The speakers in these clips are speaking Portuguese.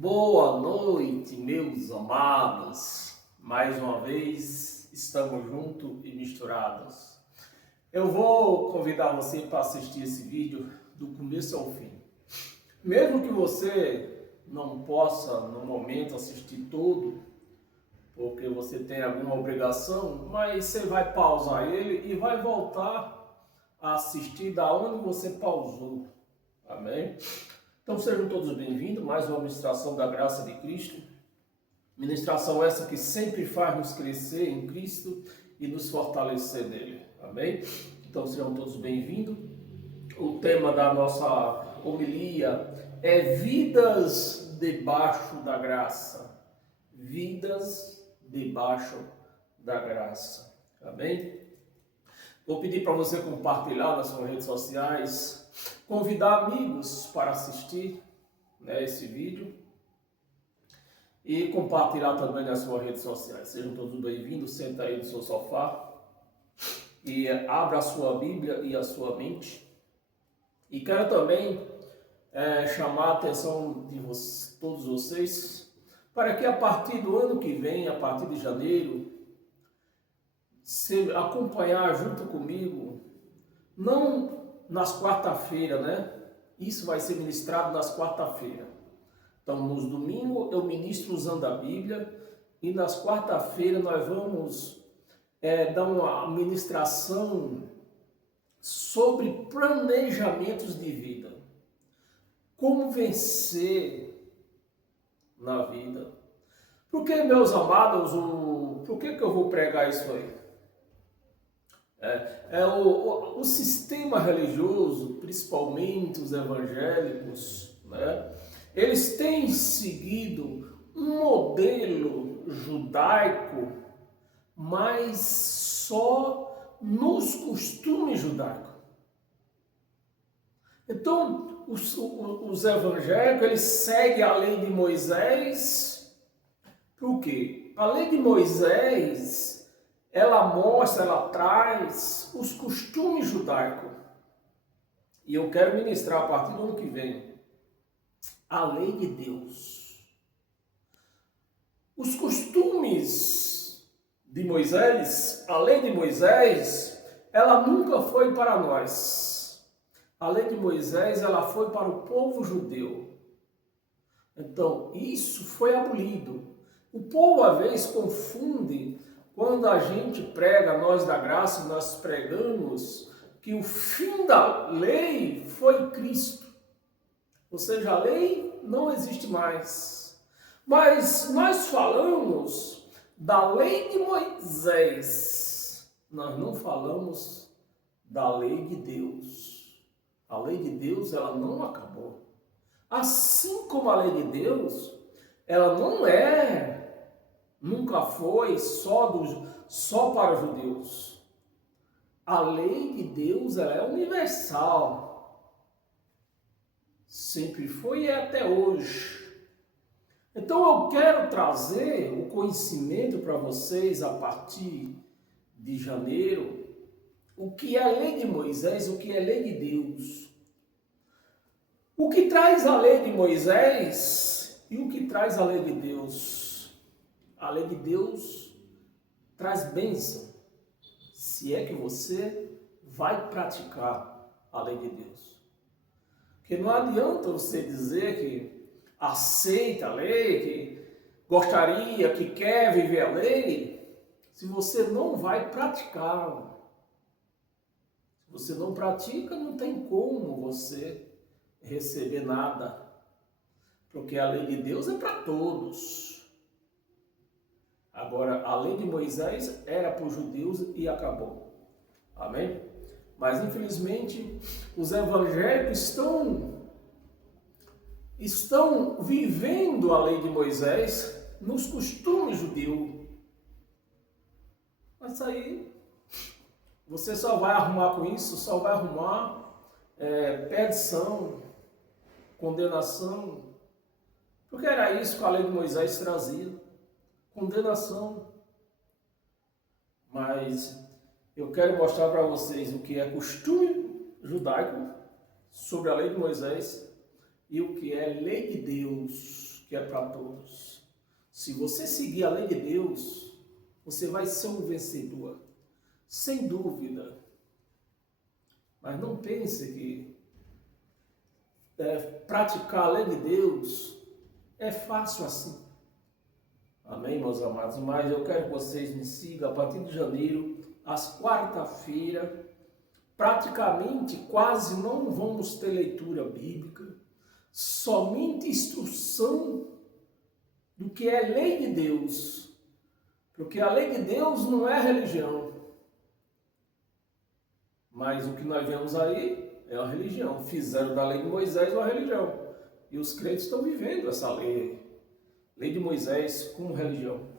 Boa noite, meus amados. Mais uma vez estamos juntos e misturados. Eu vou convidar você para assistir esse vídeo do começo ao fim. Mesmo que você não possa no momento assistir todo, porque você tem alguma obrigação, mas você vai pausar ele e vai voltar a assistir da onde você pausou. Amém? Então sejam todos bem-vindos, mais uma ministração da graça de Cristo. Ministração essa que sempre faz nos crescer em Cristo e nos fortalecer nele. Amém? Então sejam todos bem-vindos. O tema da nossa homilia é vidas debaixo da graça. Vidas debaixo da graça. Amém? Vou pedir para você compartilhar nas suas redes sociais, convidar amigos para assistir esse vídeo e compartilhar também nas suas redes sociais. Sejam todos bem-vindos, senta aí no seu sofá e abra a sua Bíblia e a sua mente. E quero também chamar a atenção de todos vocês para que a partir do ano que vem, a partir de janeiro, se acompanhar junto comigo, não nas quarta-feiras, né? Isso vai ser ministrado nas quarta-feiras. Então, nos domingos eu ministro usando a Bíblia e nas quarta-feiras nós vamos dar uma ministração sobre planejamentos de vida. Como vencer na vida. Porque, meus amados, por que eu vou pregar isso aí? O sistema religioso, principalmente os evangélicos, né, eles têm seguido um modelo judaico, mas só nos costumes judaicos. Então, os evangélicos, eles seguem a lei de Moisés. Por quê? A lei de Moisés, ela mostra, ela traz os costumes judaicos. E eu quero ministrar a partir do ano que vem a lei de Deus. Os costumes de Moisés, a lei de Moisés, ela nunca foi para nós. A lei de Moisés, ela foi para o povo judeu. Então, isso foi abolido. O povo, às vezes, confunde. Quando a gente prega, nós da graça, nós pregamos que o fim da lei foi Cristo. Ou seja, a lei não existe mais. Mas nós falamos da lei de Moisés. Nós não falamos da lei de Deus. A lei de Deus, ela não acabou. Assim como a lei de Deus, ela nunca foi só para os judeus. A lei de Deus, ela é universal. Sempre foi e é até hoje. Então eu quero trazer o conhecimento para vocês a partir de janeiro, o que é a lei de Moisés, o que é a lei de Deus. O que traz a lei de Moisés e o que traz a lei de Deus. A lei de Deus traz bênção, se é que você vai praticar a lei de Deus. Porque não adianta você dizer que aceita a lei, que gostaria, que quer viver a lei, se você não vai praticá-la. Se você não pratica, não tem como você receber nada. Porque a lei de Deus é para todos. Agora, a lei de Moisés era para os judeus e acabou. Amém? Mas, infelizmente, os evangélicos estão vivendo a lei de Moisés nos costumes judeus. Mas aí, você só vai arrumar com isso, só vai arrumar perdição, condenação. Porque era isso que a lei de Moisés trazia. Condenação. Mas eu quero mostrar para vocês o que é costume judaico sobre a lei de Moisés e o que é lei de Deus, que é para todos. Se você seguir a lei de Deus, você vai ser um vencedor, sem dúvida. Mas não pense que praticar a lei de Deus é fácil assim. Amém, meus amados? Mas eu quero que vocês me sigam a partir de janeiro, às quarta-feiras. Praticamente quase não vamos ter leitura bíblica, somente instrução do que é lei de Deus. Porque a lei de Deus não é religião. Mas o que nós vemos aí é uma religião. Fizeram da lei de Moisés uma religião. E os crentes estão vivendo essa lei. Lei de Moisés como religião.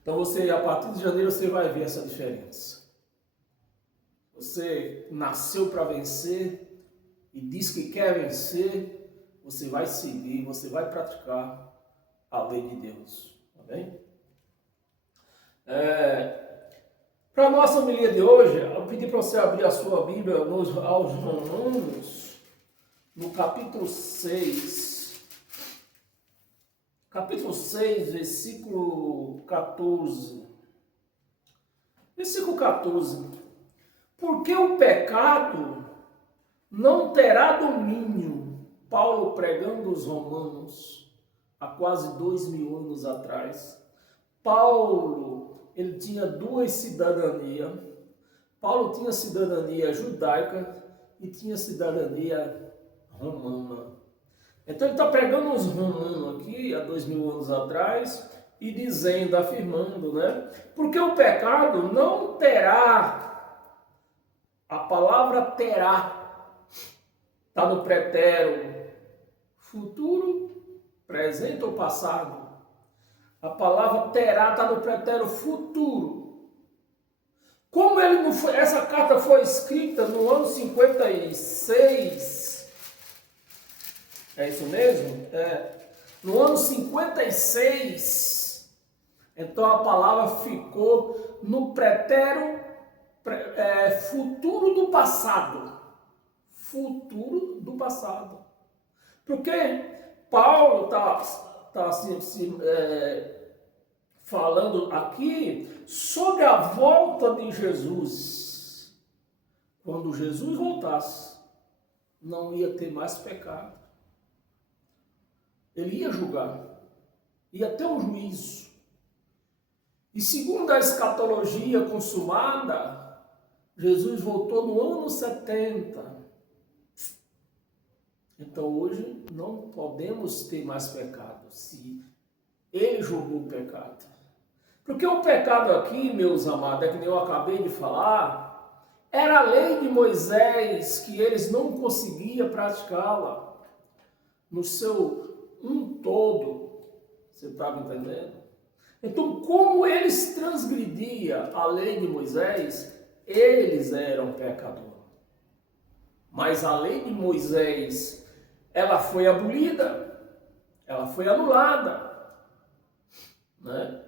Então a partir de janeiro, você vai ver essa diferença. Você nasceu para vencer e diz que quer vencer, você vai seguir, você vai praticar a lei de Deus. Tá bem? Para a nossa homilia de hoje, eu pedi para você abrir a sua Bíblia aos Romanos, no capítulo 6. Capítulo 6, versículo 14. Versículo 14. Porque o pecado não terá domínio. Paulo pregando os romanos há quase 2000 anos atrás. Paulo, ele tinha duas cidadanias. Paulo tinha cidadania judaica e tinha cidadania romana. Então ele está pregando os romanos aqui há 2000 anos atrás e dizendo, afirmando, né? Porque o pecado não terá. A palavra terá está no pretérito futuro, presente ou passado. A palavra terá está no pretérito futuro. Como ele não foi, essa carta foi escrita no ano 56. É isso mesmo? No ano 56. Então a palavra ficou no pretérito futuro do passado. Futuro do passado. Porque Paulo está falando aqui sobre a volta de Jesus. Quando Jesus voltasse, não ia ter mais pecado. Ele ia julgar. Ia ter um juízo. E segundo a escatologia consumada, Jesus voltou no ano 70. Então hoje não podemos ter mais pecado se ele julgou o pecado. Porque o pecado aqui, meus amados, é que eu acabei de falar, era a lei de Moisés que eles não conseguiam praticá-la no seu todo. Você estava entendendo? Então, como eles transgrediam a lei de Moisés, eles eram pecadores. Mas a lei de Moisés, ela foi abolida, ela foi anulada, né?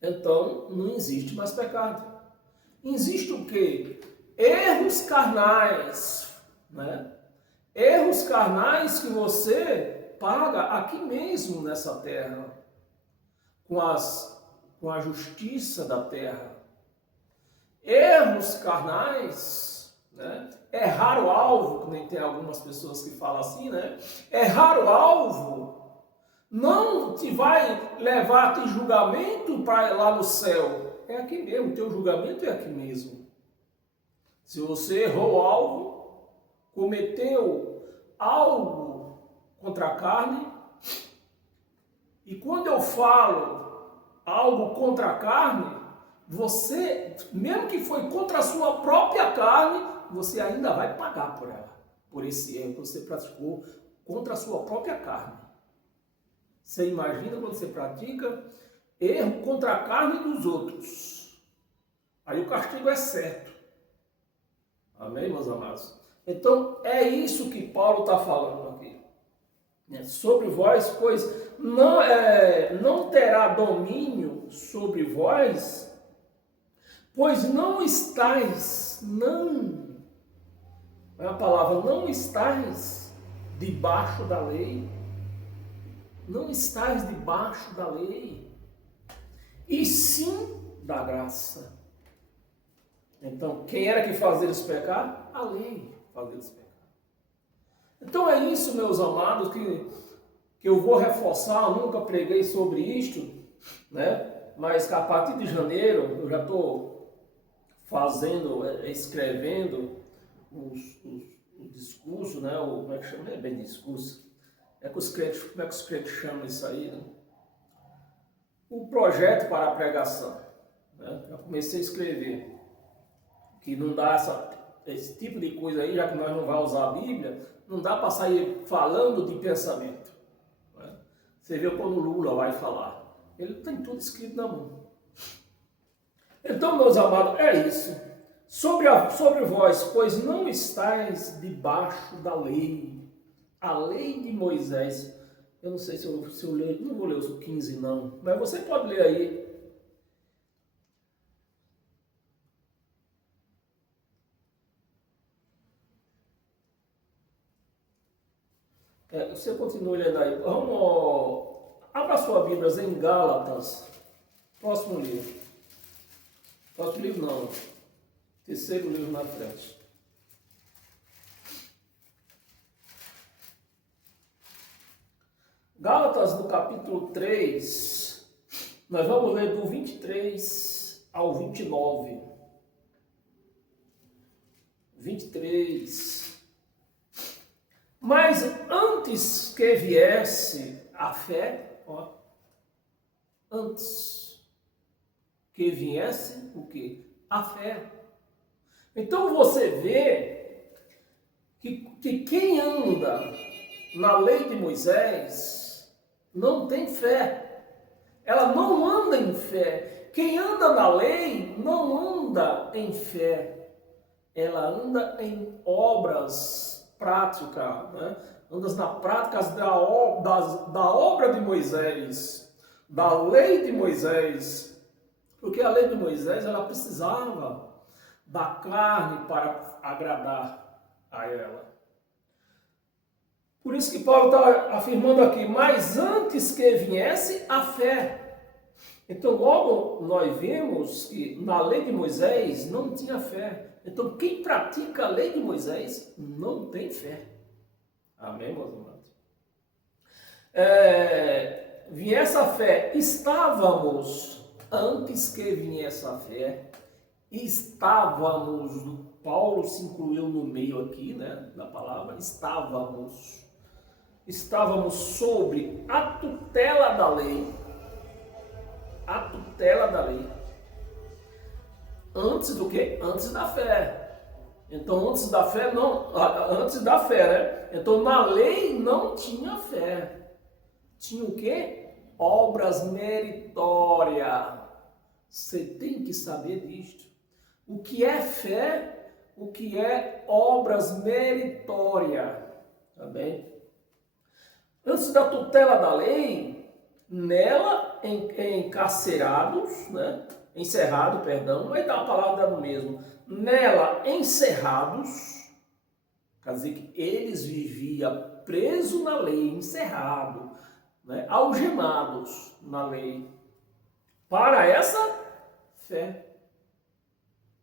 Então, não existe mais pecado. Existe o quê? Erros carnais, né? Erros carnais que você paga aqui mesmo nessa terra, com a justiça da terra. Erros carnais, né? Errar o alvo, que nem tem algumas pessoas que falam assim, né? Errar o alvo não te vai levar a ter julgamento para lá no céu. É aqui mesmo, o teu julgamento é aqui mesmo. Se você errou o alvo, cometeu algo contra a carne, e quando eu falo algo contra a carne, você, mesmo que foi contra a sua própria carne, você ainda vai pagar por ela, por esse erro que você praticou contra a sua própria carne. Você imagina quando você pratica erro contra a carne dos outros. Aí o castigo é certo. Amém, meus amados? Então, é isso que Paulo está falando aqui. Sobre vós, pois não terá domínio sobre vós, pois não estáis, a palavra não estáis debaixo da lei, não estáis debaixo da lei, e sim da graça. Então, quem era que fazia eles pecar? A lei fazia eles pecar. Então é isso, meus amados, que eu vou reforçar. Eu nunca preguei sobre isto, né? Mas que a partir de janeiro eu já estou escrevendo o discurso, né? Como é que chama? Não é bem discurso. Como é que os crentes chamam isso aí, né? O projeto para a pregação, né? Eu comecei a escrever, que não dá esse tipo de coisa aí, já que nós não vamos usar a Bíblia, não dá para sair falando de pensamento, né? Você vê quando o Lula vai falar, ele tem tudo escrito na mão. Então, meus amados, é isso. Sobre vós, pois não estáis debaixo da lei, a lei de Moisés. Eu não sei se eu leio, não vou ler o 15 não, mas você pode ler aí. Você continua lendo aí. Abra sua Bíblia em Gálatas, próximo livro. Próximo livro não, terceiro livro na frente. Gálatas, no capítulo 3, nós vamos ler do 23 ao 29. 23. Mas antes que viesse a fé, antes que viesse o quê? A fé. Então você vê que quem anda na lei de Moisés não tem fé. Ela não anda em fé. Quem anda na lei não anda em fé. Ela anda em obras práticas, né? Anda na prática da obra de Moisés, da lei de Moisés. Porque a lei de Moisés, ela precisava da carne para agradar a ela. Por isso que Paulo está afirmando aqui, mas antes que viesse a fé. Então logo nós vimos que na lei de Moisés não tinha fé. Então quem pratica a lei de Moisés não tem fé. Amém, meus amados? Viesse a fé, antes que viesse a fé, Paulo se incluiu no meio aqui, né, da palavra, estávamos sobre a tutela da lei, antes do que? Antes da fé. Então, antes da fé, né? Então, na lei não tinha fé. Tinha o quê? Obras meritórias. Você tem que saber disto. O que é fé, o que é obras meritórias. Tá bem? Antes da tutela da lei, nela encarcerados, né? Encerrado, perdão, vai dar a palavra no mesmo. Nela encerrados, quer dizer que eles viviam presos na lei, encerrado, né? Algemados na lei, para essa fé,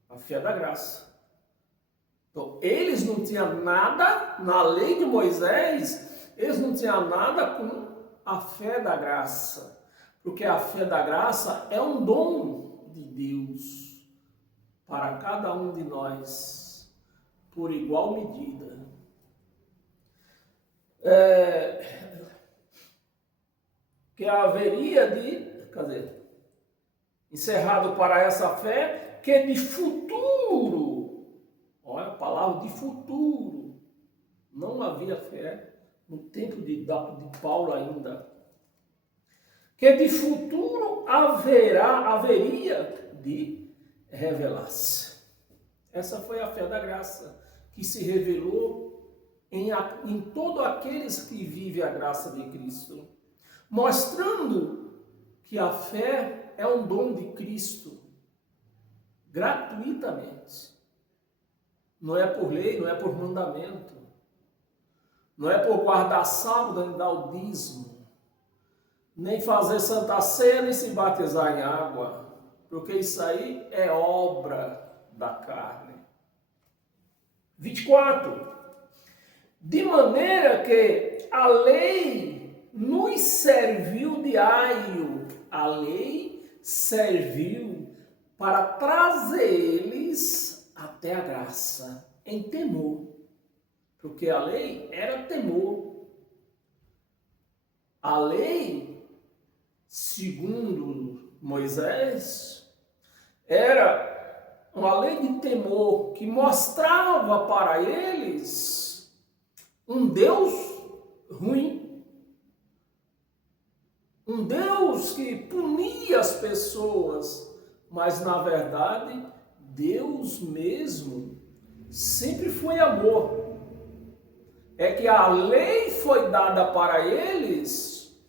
a fé da graça. Então, eles não tinham nada, na lei de Moisés, eles não tinham nada com a fé da graça, porque a fé da graça é um dom de Deus para cada um de nós, por igual medida. Que haveria encerrado para essa fé, que de futuro, olha a palavra de futuro, não havia fé no tempo de Paulo ainda, que de futuro haveria de revelar-se. Essa foi a fé da graça, que se revelou em todos aqueles que vivem a graça de Cristo, mostrando que a fé é um dom de Cristo, gratuitamente. Não é por lei, não é por mandamento, não é por guardar sábado e dar o dízimo, nem fazer Santa Ceia, nem se batizar em água, porque isso aí é obra da carne. 24. De maneira que a lei nos serviu de aio, a lei serviu para trazer-lhes até a graça, em temor, porque a lei era temor. A lei, segundo Moisés, era uma lei de temor que mostrava para eles um Deus ruim, um Deus que punia as pessoas, mas na verdade Deus mesmo sempre foi amor. É que a lei foi dada para eles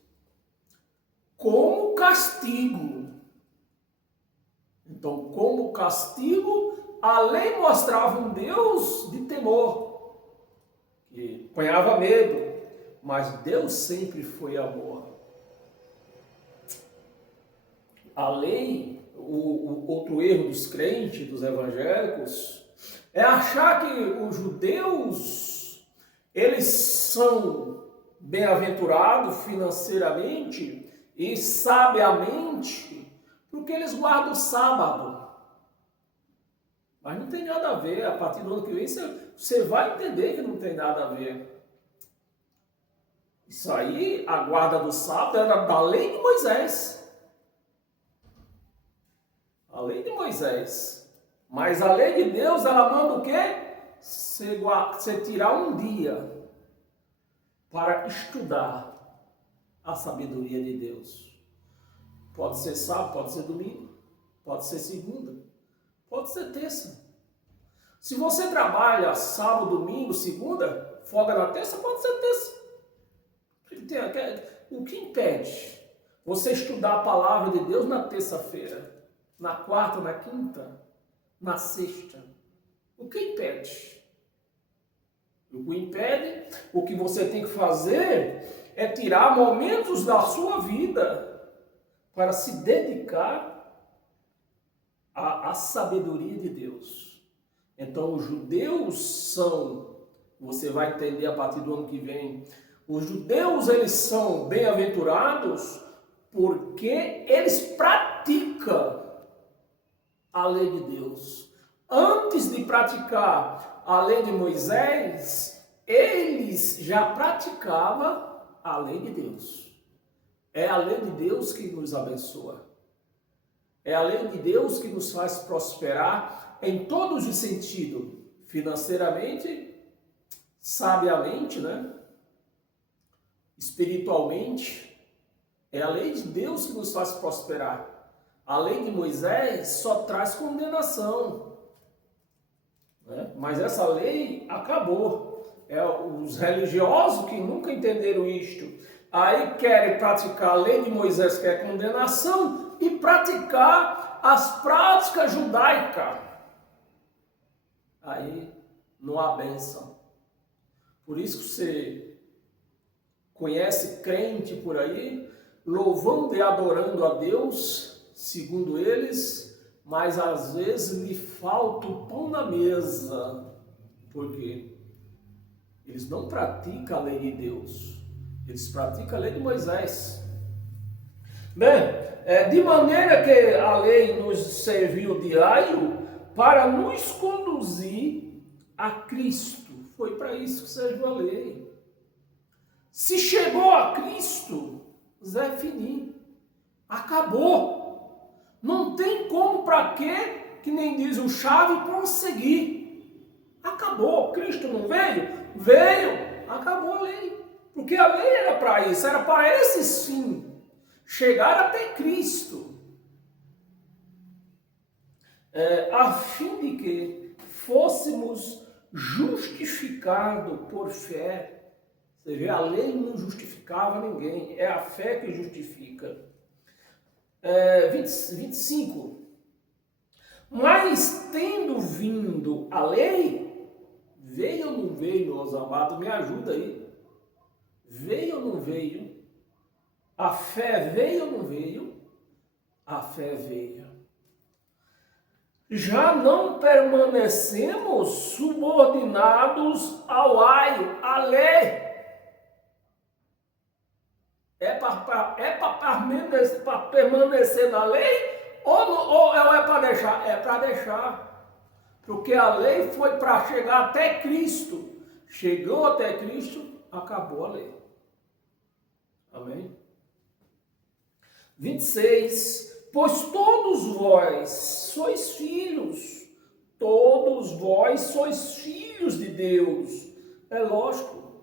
como castigo. Então, como castigo, a lei mostrava um Deus de temor, que ponhava medo, mas Deus sempre foi amor. A lei, o outro erro dos crentes, dos evangélicos, é achar que os judeus, eles são bem-aventurados financeiramente e sabiamente, porque eles guardam o sábado. Mas não tem nada a ver. A partir do ano que vem você vai entender que não tem nada a ver. Isso aí, a guarda do sábado era da lei de Moisés. A lei de Moisés. Mas a lei de Deus, ela manda o quê? Você tirar um dia para estudar a sabedoria de Deus. Pode ser sábado, pode ser domingo, pode ser segunda, pode ser terça. Se você trabalha sábado, domingo, segunda, folga na terça, pode ser terça. O que impede você estudar a palavra de Deus na terça-feira, na quarta, na quinta, na sexta? O que impede? O que impede, o que você tem que fazer é tirar momentos da sua vida para se dedicar à sabedoria de Deus. Então, os judeus são, você vai entender a partir do ano que vem, os judeus, eles são bem-aventurados porque eles praticam a lei de Deus. Antes de praticar a lei de Moisés, eles já praticavam a lei de Deus. É a lei de Deus que nos abençoa. É a lei de Deus que nos faz prosperar em todos os sentidos. Financeiramente, sabiamente, né? Espiritualmente. É a lei de Deus que nos faz prosperar. A lei de Moisés só traz condenação. Né? Mas essa lei acabou. Os religiosos que nunca entenderam isto, aí querem praticar a lei de Moisés, que é condenação, e praticar as práticas judaicas. Aí não há bênção. Por isso que você conhece crente por aí, louvando e adorando a Deus, segundo eles, mas às vezes lhe falta o pão na mesa. Por quê? Eles não praticam a lei de Deus. Eles praticam a lei de Moisés. Bem, de maneira que a lei nos serviu de aio para nos conduzir a Cristo. Foi para isso que serviu a lei. Se chegou a Cristo, Zé Fini, acabou. Não tem como para quê, que nem diz o Chave, prosseguir. Acabou. Cristo não veio? Veio. Acabou a lei. Porque a lei era para isso, era para esse fim. Chegar até Cristo. A fim de que fôssemos justificados por fé. Você vê, a lei não justificava ninguém, é a fé que justifica. 25. Mas tendo vindo a lei, veio ou não veio, meus amados? Me ajuda aí. Veio ou não veio? A fé veio ou não veio? A fé veio. Já não permanecemos subordinados ao aio, à lei. É para permanecer na lei ou é para deixar? É para deixar. Porque a lei foi para chegar até Cristo. Chegou até Cristo, acabou a lei. Amém? 26. Pois todos vós sois filhos de Deus. É lógico,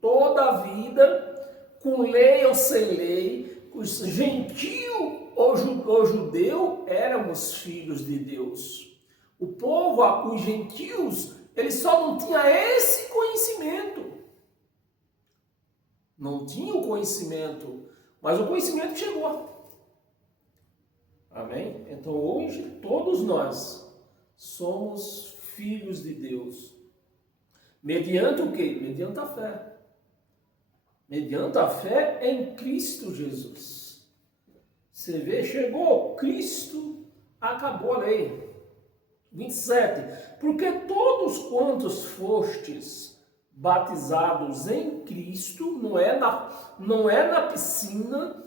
toda a vida, com lei ou sem lei, os gentio ou judeu, éramos filhos de Deus. O povo, os gentios, eles só não tinham esse conhecimento. Não tinha o conhecimento, mas o conhecimento chegou. Amém? Então hoje todos nós somos filhos de Deus. Mediante o quê? Mediante a fé. Mediante a fé em Cristo Jesus. Você vê, chegou Cristo, acabou a lei. 27. Porque todos quantos fostes batizados em Cristo, não é na piscina,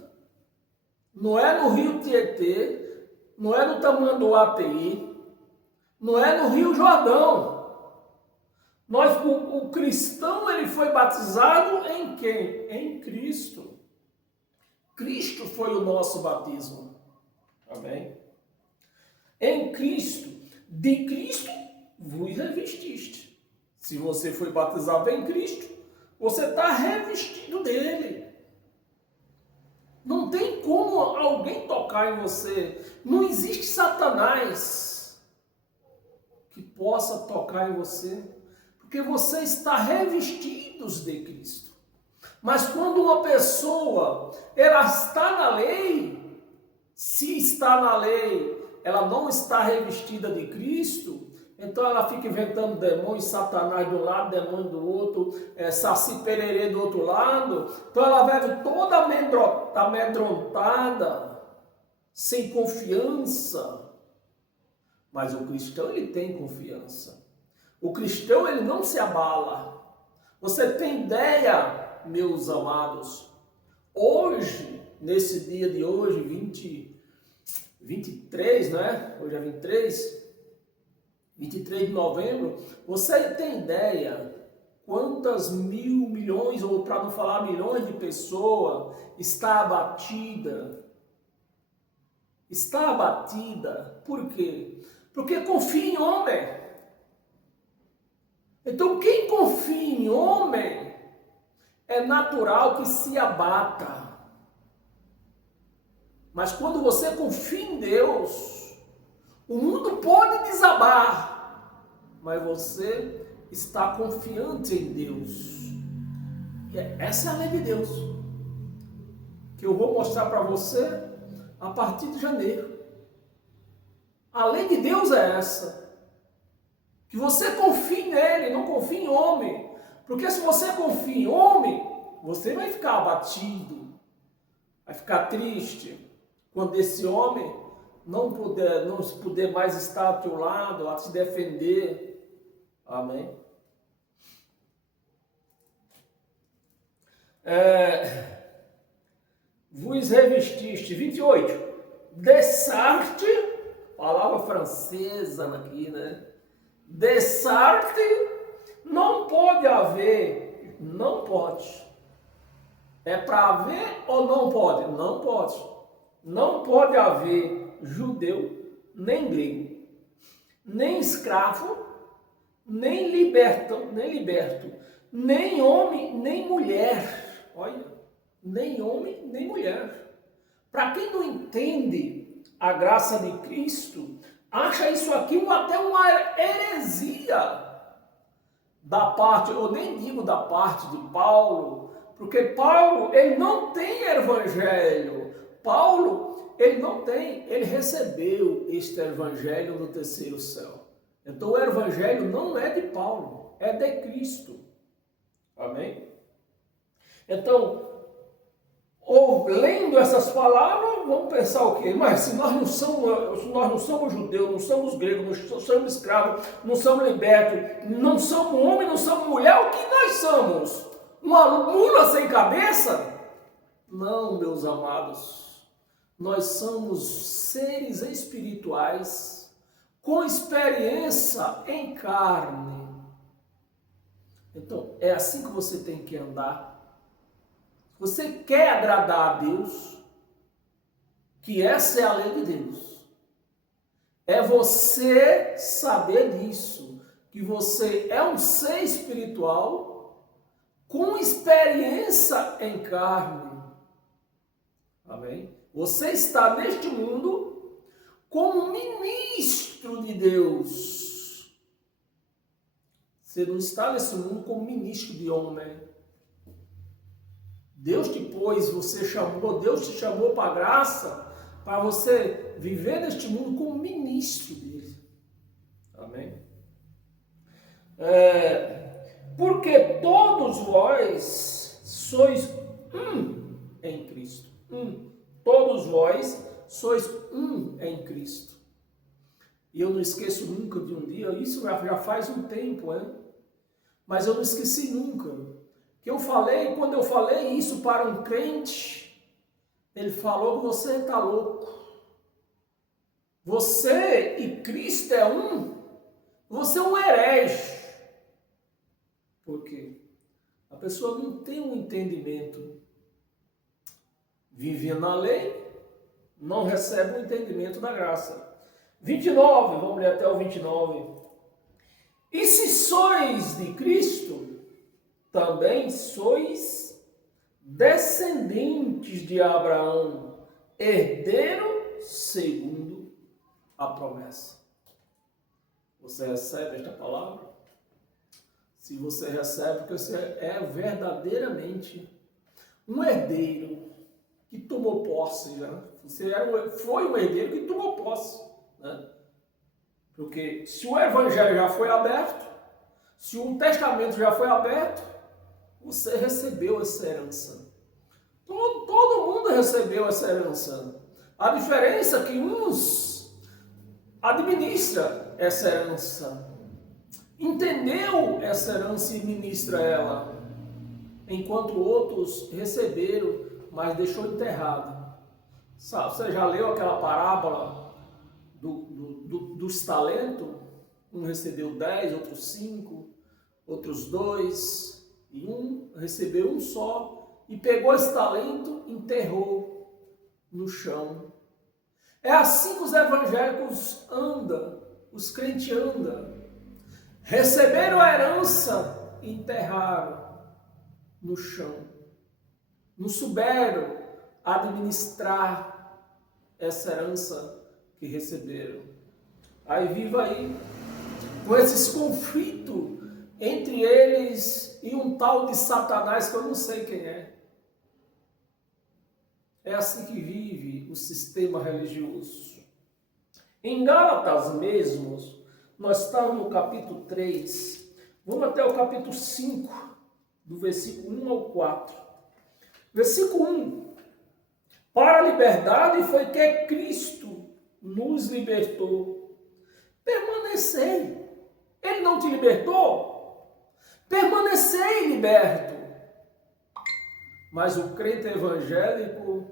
não é no Rio Tietê, não é no Tamanduateí, não é no Rio Jordão. O cristão, ele foi batizado em quem? Em Cristo. Cristo foi o nosso batismo. Amém? Em Cristo, de Cristo vos revestiste. Se você foi batizado em Cristo, você está revestido dele. Não tem como alguém tocar em você. Não existe Satanás que possa tocar em você, porque você está revestidos de Cristo. Mas quando uma pessoa, ela está na lei, se está na lei, ela não está revestida de Cristo, então ela fica inventando demônios, Satanás de um lado, demônio do outro, Saci Pererê do outro lado. Então ela vive toda amedrontada, sem confiança. Mas o cristão, ele tem confiança. O cristão, ele não se abala. Você tem ideia, meus amados, hoje, nesse dia de hoje, 23, né? Hoje é 23 de novembro, você tem ideia quantas mil, milhões, ou para não falar milhões de pessoas está abatida? Está abatida. Por quê? Porque confia em homem. Então, quem confia em homem, é natural que se abata. Mas quando você confia em Deus, o mundo pode desabar, mas você está confiante em Deus. E essa é a lei de Deus, que eu vou mostrar para você a partir de janeiro. A lei de Deus é essa. Que você confie nele, não confie em homem. Porque se você confia em homem, você vai ficar abatido, vai ficar triste, quando esse homem não puder mais estar ao teu lado, a te defender. Amém? Vos revestiste, 28, desarte, palavra francesa aqui, né? Desarte, não pode haver, não pode. É para haver ou não pode? Não pode. Não pode haver judeu, nem grego, nem escravo, nem liberto, nem homem, nem mulher. Olha, nem homem, nem mulher. Para quem não entende a graça de Cristo, acha isso aqui até uma heresia da parte, eu nem digo da parte de Paulo, porque Paulo, ele não tem evangelho. Paulo, ele não tem, ele recebeu este evangelho no terceiro céu. Então o evangelho não é de Paulo, é de Cristo. Amém? Então, ou lendo essas palavras, vamos pensar o quê? Mas se nós não somos judeus, não somos gregos, não somos escravos, não somos libertos, não somos homem, não somos mulher, o que nós somos? Uma mula sem cabeça? Não, meus amados, nós somos seres espirituais com experiência em carne. Então, é assim que você tem que andar. Você quer agradar a Deus, que essa é a lei de Deus. É você saber disso, que você é um ser espiritual com experiência em carne. Amém? Você está neste mundo como ministro de Deus. Você não está nesse mundo como ministro de homem. Deus te pôs, Deus te chamou para a graça, para você viver neste mundo como ministro dele. Amém? Porque todos vós sois um em Cristo. Todos vós sois um em Cristo. E eu não esqueço nunca de um dia, isso já faz um tempo, mas eu não esqueci nunca. Quando eu falei isso para um crente, ele falou que você está louco. Você e Cristo é um, você é um herege. Por quê? A pessoa não tem um entendimento. Vive na lei, não recebe o entendimento da graça. 29, vamos ler até o 29. E se sois de Cristo, também sois descendentes de Abraão, herdeiro segundo a promessa. Você recebe esta palavra? Se você recebe, porque você é verdadeiramente um herdeiro que tomou posse. Você foi um herdeiro que tomou posse. Porque se o evangelho já foi aberto, se o testamento já foi aberto, você recebeu essa herança. Todo mundo recebeu essa herança. A diferença é que uns administram essa herança, entendeu essa herança e ministra ela, enquanto outros receberam, mas deixou enterrado. Sabe, você já leu aquela parábola dos talentos? Um recebeu 10, outros 5, outros 2, e um recebeu um só, e pegou esse talento, enterrou no chão. É assim que os evangélicos andam, os crentes andam. Receberam a herança e enterraram no chão. Não souberam administrar essa herança que receberam. Aí viva aí com esses conflitos entre eles e um tal de Satanás que eu não sei quem é. É assim que vive o sistema religioso. Em Gálatas mesmo, nós estamos no capítulo 3, vamos até o capítulo 5, do versículo 1 ao 4. Versículo 1. Para a liberdade foi que Cristo nos libertou. Permanecei. Ele não te libertou? Permanecei liberto. Mas o crente evangélico,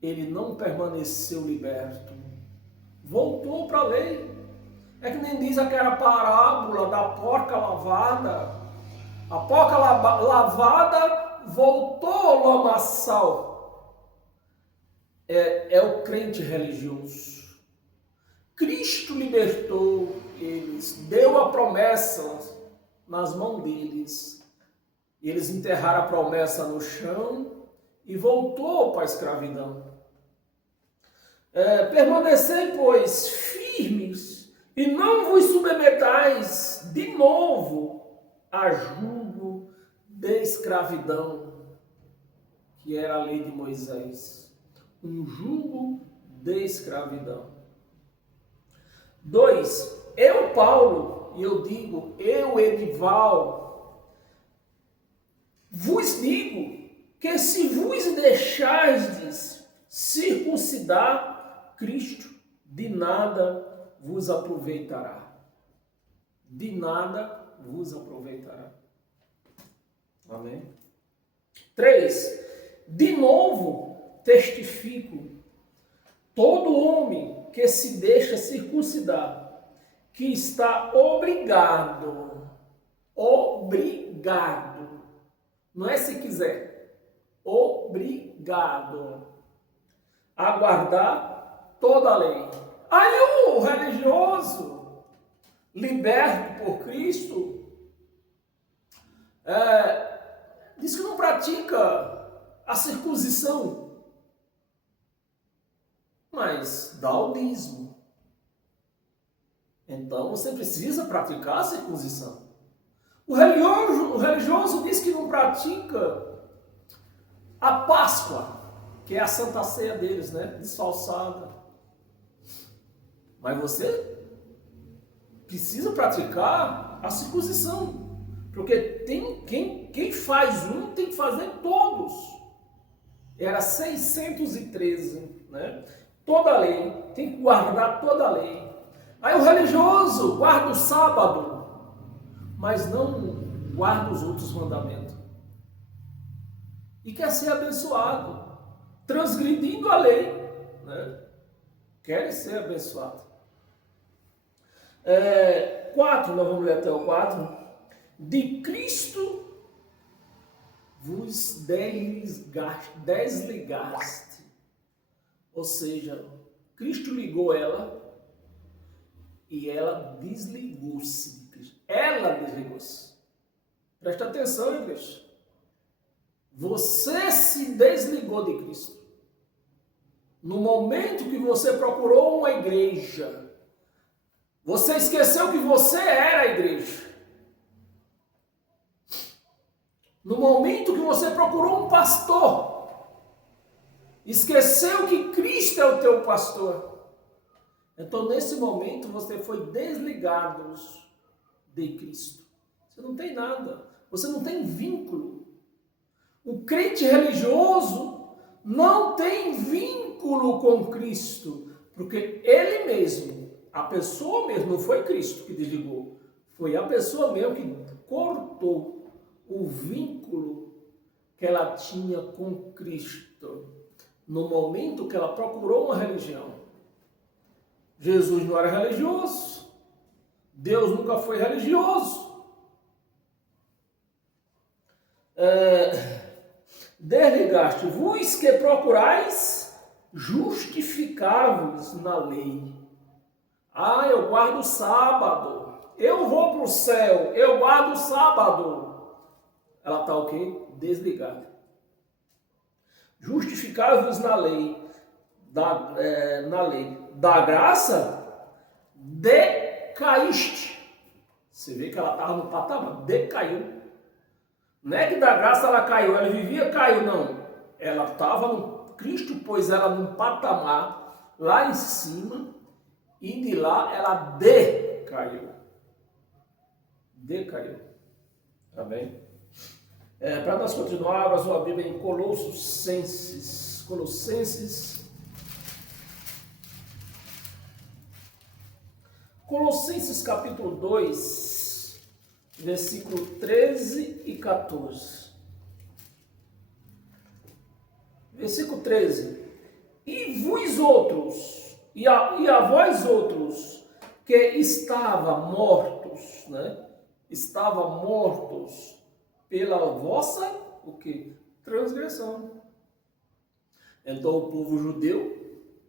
ele não permaneceu liberto. Voltou para a lei. É que nem diz aquela parábola da porca lavada. A porca lavada voltou ao lamaçal. É o crente religioso. Cristo libertou eles, deu a promessa nas mãos deles. Eles enterraram a promessa no chão e voltou para a escravidão. Permanecei, pois, firmes e não vos submetais de novo a jugo de escravidão, que era a lei de Moisés. Um jugo de escravidão. 2. Eu, Paulo, e eu digo, eu, Edival, vos digo, que se vos deixardes circuncidar, Cristo de nada vos aproveitará. De nada vos aproveitará. Amém? 3. De novo testifico, todo homem que se deixa circuncidar, que está obrigado, não é se quiser, obrigado a guardar toda a lei. Aí o religioso, liberto por Cristo, diz que não pratica a circuncisão, mas dá o dízimo. Então você precisa praticar a circuncisão. O religioso diz que não pratica a Páscoa, que é a Santa Ceia deles, né? Desfalsada. Mas você precisa praticar a circuncisão. Porque quem faz um tem que fazer todos. Era 613, né? Toda a lei, tem que guardar toda a lei. Aí o religioso guarda o sábado, mas não guarda os outros mandamentos. E quer ser abençoado, transgredindo a lei, né? Quer ser abençoado. 4, nós vamos ler até o 4. De Cristo vos desligaste. Ou seja, Cristo ligou ela e ela desligou-se de Cristo. Ela desligou-se. Presta atenção, igreja. Você se desligou de Cristo. No momento que você procurou uma igreja, você esqueceu que você era a igreja. No momento que você procurou um pastor, esqueceu que Cristo é o teu pastor. Então, nesse momento, você foi desligado de Cristo. Você não tem nada. Você não tem vínculo. O crente religioso não tem vínculo com Cristo, porque ele mesmo, a pessoa mesmo, não foi Cristo que desligou, foi a pessoa mesmo que cortou o vínculo que ela tinha com Cristo no momento que ela procurou uma religião. Jesus não era religioso, Deus nunca foi religioso. Desligaste-vos que procurais justificar-vos na lei. Eu guardo o sábado, eu vou para o céu, eu guardo o sábado. Ela está o quê? Desligada. Justificar-vos na lei, da graça, decaíste. Você vê que ela estava no patamar, decaiu. Não é que da graça ela caiu, ela vivia, caiu, não. Ela estava no Cristo, pôs ela num patamar lá em cima, e de lá ela decaiu. Decaiu. Tá bem? Para nós continuarmos, a Bíblia em Colossenses. Colossenses capítulo 2, versículo 13 e 14. Versículo 13. E vós outros, e a vós outros, que estavam mortos, né? Estavam mortos pela vossa, o quê? Transgressão. Então o povo judeu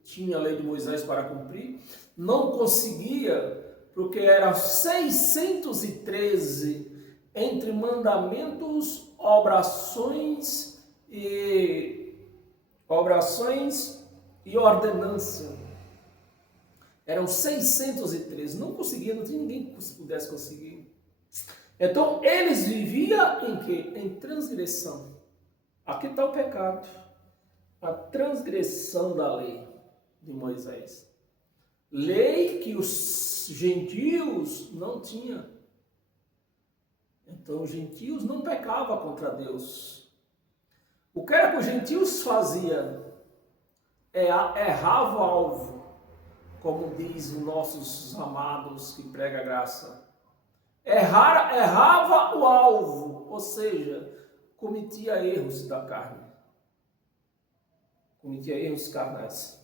tinha a lei de Moisés para cumprir, não conseguia, porque eram 613 entre mandamentos, orações e ordenança. Eram 613, não conseguia, não tinha ninguém que pudesse conseguir. Então, eles viviam em quê? Em transgressão. Aqui está o pecado. A transgressão da lei de Moisés. Lei que os gentios não tinham. Então, os gentios não pecavam contra Deus. O que era que os gentios faziam? Errava o alvo, como diz os nossos amados que pregam a graça. Errava o alvo, ou seja, cometia erros da carne. Cometia erros carnais.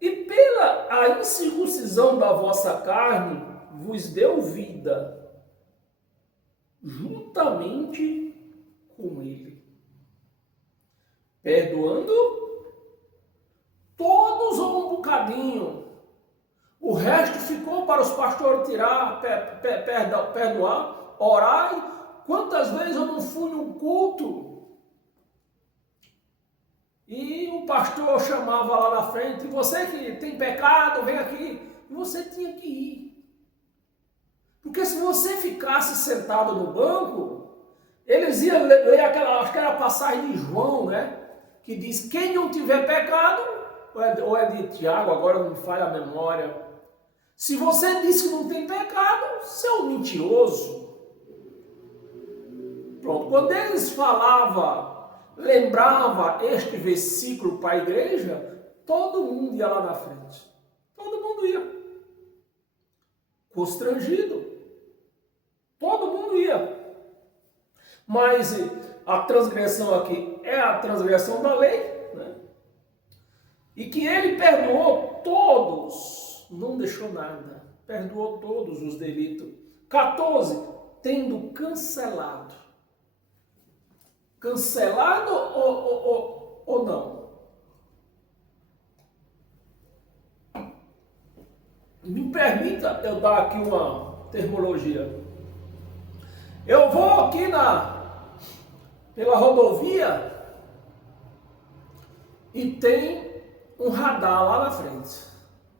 E pela a incircuncisão da vossa carne vos deu vida, juntamente com ele, perdoando todos um bocadinho. O resto ficou para os pastores tirar, perdoar, orar. Quantas vezes eu não fui num culto e o pastor chamava lá na frente, você que tem pecado, vem aqui. E você tinha que ir. Porque se você ficasse sentado no banco, eles iam ler aquela, acho que era a passagem de João, né? Que diz, quem não tiver pecado, ou é de Tiago, agora não me falha a memória. Se você diz que não tem pecado, você é um mentiroso. Pronto, quando eles falavam, lembrava este versículo para a igreja, todo mundo ia lá na frente. Todo mundo ia. Constrangido. Todo mundo ia. Mas a transgressão aqui é a transgressão da lei, né? E que ele perdoou todos. Não deixou nada. Perdoou todos os delitos. 14. Tendo cancelado. Cancelado ou não? Me permita eu dar aqui uma terminologia. Eu vou aqui pela rodovia e tem um radar lá na frente.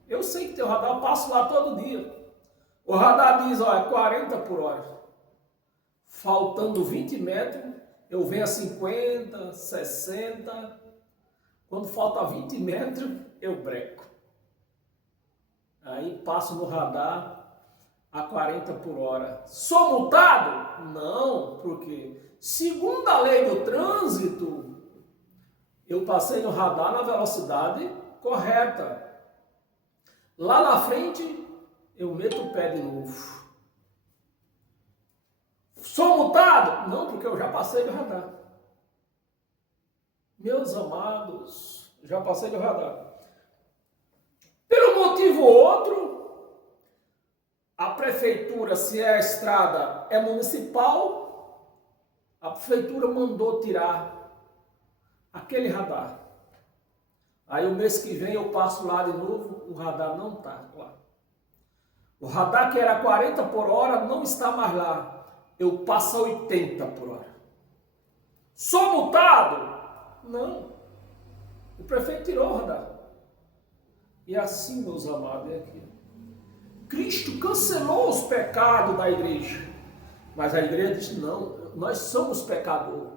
Eu sei que tem um radar, eu passo lá todo dia. O radar diz, olha, 40 por hora. Faltando 20 metros, eu venho a 50, 60. Quando falta 20 metros, eu breco. Aí passo no radar a 40 por hora. Sou multado? Não, porque segundo a lei do trânsito, eu passei no radar na velocidade correta. Lá na frente, eu meto o pé de novo. Sou multado? Não, porque eu já passei do radar. Meus amados, já passei do radar. Pelo motivo outro, a prefeitura, se é a estrada é municipal, a prefeitura mandou tirar aquele radar. Aí o mês que vem eu passo lá de novo, o radar não está lá. O radar que era 40 por hora não está mais lá. Eu passo a 80 por hora. Sou multado? Não. O prefeito tirou o radar. E assim, meus amados, é aqui. Cristo cancelou os pecados da igreja. Mas a igreja disse, não, nós somos pecadores.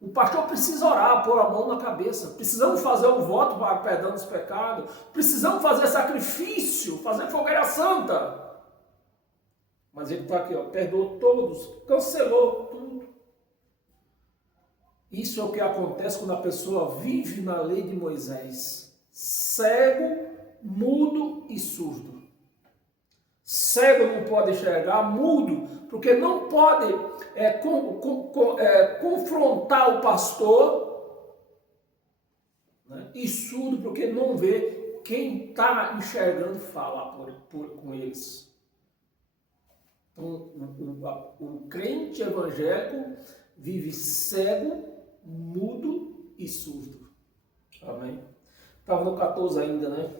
O pastor precisa orar, pôr a mão na cabeça. Precisamos fazer um voto para perdão dos pecados. Precisamos fazer sacrifício, fazer fogueira santa. Mas ele está aqui, ó, perdoou todos, cancelou tudo. Isso é o que acontece quando a pessoa vive na lei de Moisés. Cego, mudo e surdo. Cego não pode enxergar, mudo, porque não pode confrontar o pastor, né? E surdo, porque não vê quem está enxergando falar com eles. Então, o crente evangélico vive cego, mudo e surdo. Amém? Estava no 14 ainda, né?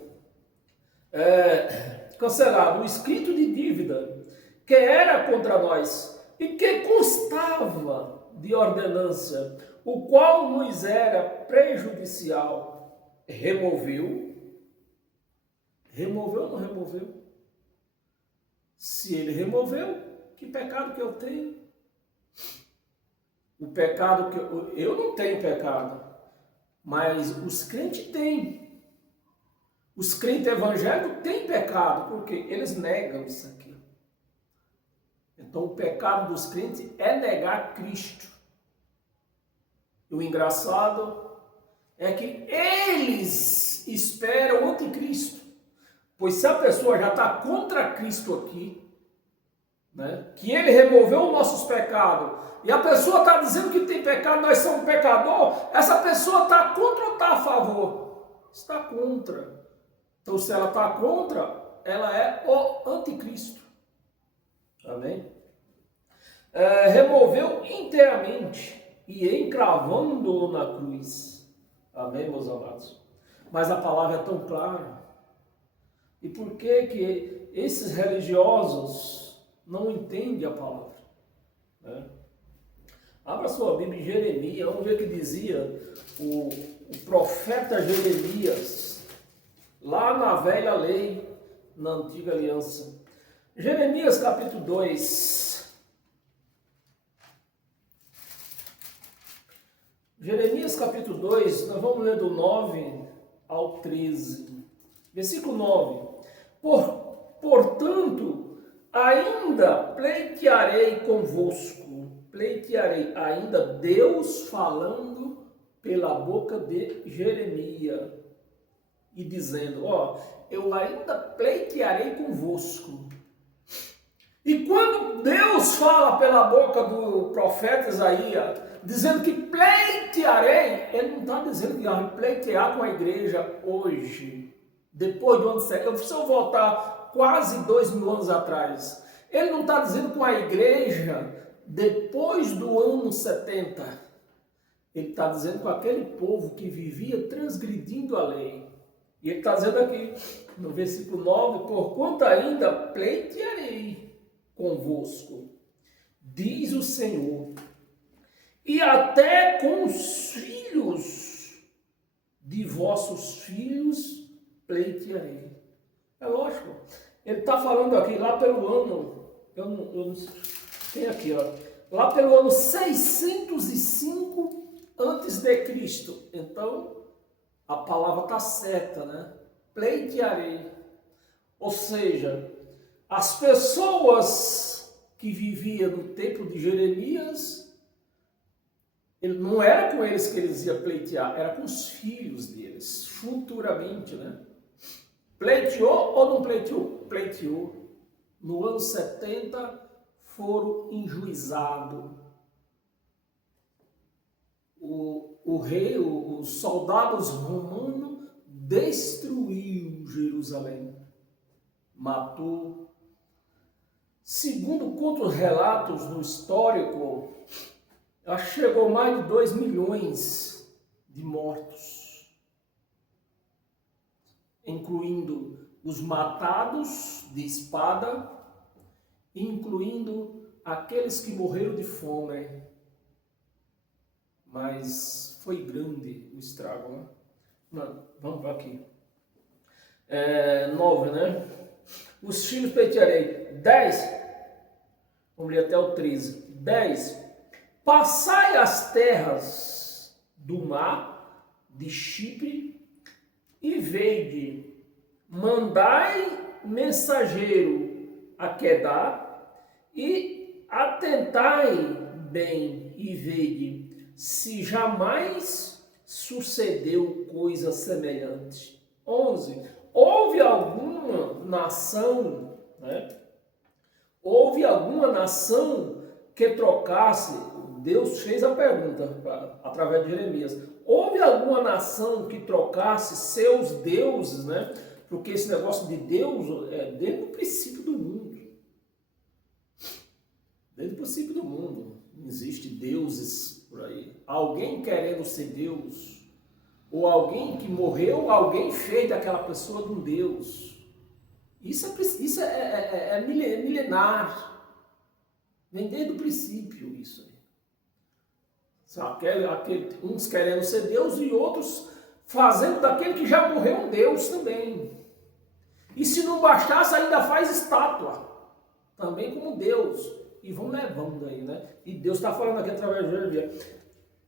Cancelado o escrito de dívida que era contra nós e que constava de ordenança, o qual nos era prejudicial. Removeu? Removeu ou não removeu? Se ele removeu, que pecado que eu tenho? O pecado que eu não tenho pecado, mas os crentes têm. Os crentes evangélicos têm pecado, porque eles negam isso aqui. Então o pecado dos crentes é negar Cristo. E o engraçado é que eles esperam o anticristo. Pois se a pessoa já está contra Cristo aqui, né, que ele removeu os nossos pecados, e a pessoa está dizendo que tem pecado, nós somos pecador, essa pessoa está contra ou está a favor? Está contra. Então, se ela está contra, ela é o anticristo. Amém? Removeu inteiramente e encravando-o na cruz. Amém, meus amados? Mas a palavra é tão clara. E por que esses religiosos não entendem a palavra? Né? Abra sua Bíblia em Jeremias, vamos ver o que dizia o profeta Jeremias, lá na velha lei, na antiga aliança. Jeremias capítulo 2. Jeremias capítulo 2, nós vamos ler do 9 ao 13. Versículo 9. Portanto, ainda pleitearei convosco, pleitearei ainda, Deus falando pela boca de Jeremias e dizendo, eu ainda pleitearei convosco. E quando Deus fala pela boca do profeta Isaías, dizendo que pleitearei, ele não está dizendo que vai pleitear com a igreja hoje, depois do ano 70. Se eu voltar quase 2000 anos atrás, ele não está dizendo com a igreja depois do ano 70. Ele está dizendo com aquele povo que vivia transgredindo a lei. E ele está dizendo aqui, no versículo 9, porquanto ainda pleitearei convosco, diz o Senhor, e até com os filhos de vossos filhos pleitearei. É lógico, ele está falando aqui lá pelo ano, eu não tem aqui, lá pelo ano 605 antes de Cristo. Então, a palavra está certa, né? Pleitearei. Ou seja, as pessoas que viviam no tempo de Jeremias, ele não era com eles que eles iam pleitear, era com os filhos deles, futuramente, né? Pleiteou ou não pleiteou? Pleiteou. No ano 70 foram enjuizados. O rei, os soldados romanos destruiu Jerusalém, matou. Segundo contos relatos no histórico, chegou mais de 2 milhões de mortos, incluindo os matados de espada, incluindo aqueles que morreram de fome. Mas foi grande o estrago, né? Não, vamos para aqui. 9, né? Os filhos pleitearei. 10. Vamos ler até o 13. 10. Passai as terras do mar de Chipre e vede, mandai mensageiro a Quedar e atentai bem e vede se jamais sucedeu coisa semelhante. 11. Houve alguma nação, né? Houve alguma nação que trocasse, Deus fez a pergunta através de Jeremias, houve alguma nação que trocasse seus deuses, né? Porque esse negócio de Deus é desde o princípio do mundo. Desde o princípio do mundo. Não existe deuses por aí. Alguém querendo ser Deus, ou alguém que morreu, alguém fez daquela pessoa de um Deus. Isso é milenar. Vem desde o princípio isso aí. Uns querendo ser Deus e outros fazendo daquele que já morreu um Deus também. E se não bastasse, ainda faz estátua, também como Deus. E vão levando aí, né? E Deus está falando aqui através de Jeremias.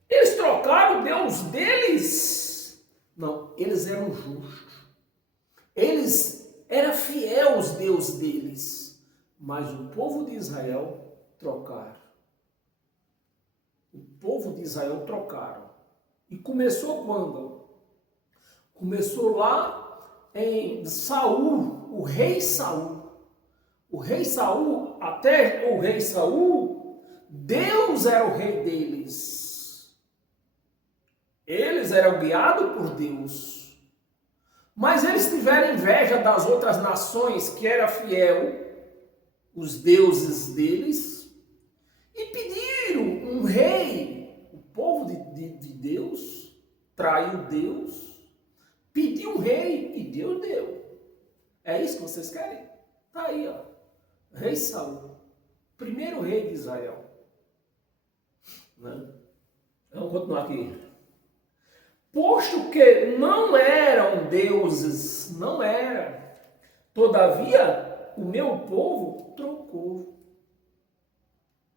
Eles trocaram o Deus deles? Não, eles eram justos. Eles eram fiéis aos Deus deles. Mas o povo de Israel trocaram. O povo de Israel trocaram. E começou quando? Começou lá em Saul, o rei Saul. O rei Saul, até o rei Saul, Deus era o rei deles. Eles eram guiados por Deus. Mas eles tiveram inveja das outras nações que eram fiel, os deuses deles, e pediram um rei. O povo de Deus traiu Deus, pediu um rei e Deus deu. É isso que vocês querem? Tá aí, ó. Rei Saul, primeiro rei de Israel. Né? Vamos continuar aqui. Posto que não eram deuses, não era. Todavia, o meu povo trocou.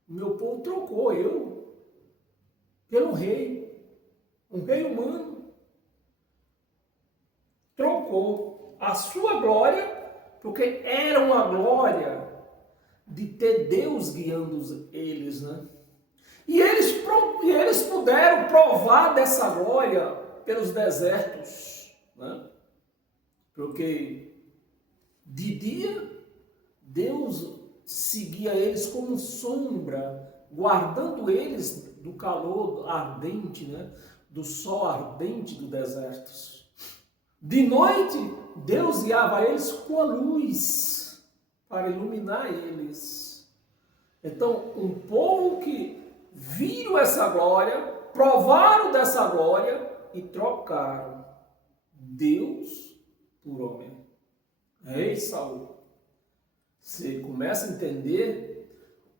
O meu povo trocou eu pelo rei. Um rei humano. Trocou a sua glória, porque era uma glória de ter Deus guiando eles, né? E eles puderam provar dessa glória pelos desertos, né? Porque de dia Deus seguia eles como sombra, guardando eles do calor ardente, né? Do sol ardente do deserto. De noite Deus guiava eles com a luz para iluminar eles. Então, um povo que viram essa glória, provaram dessa glória e trocaram Deus por homem. Rei Saul. Você começa a entender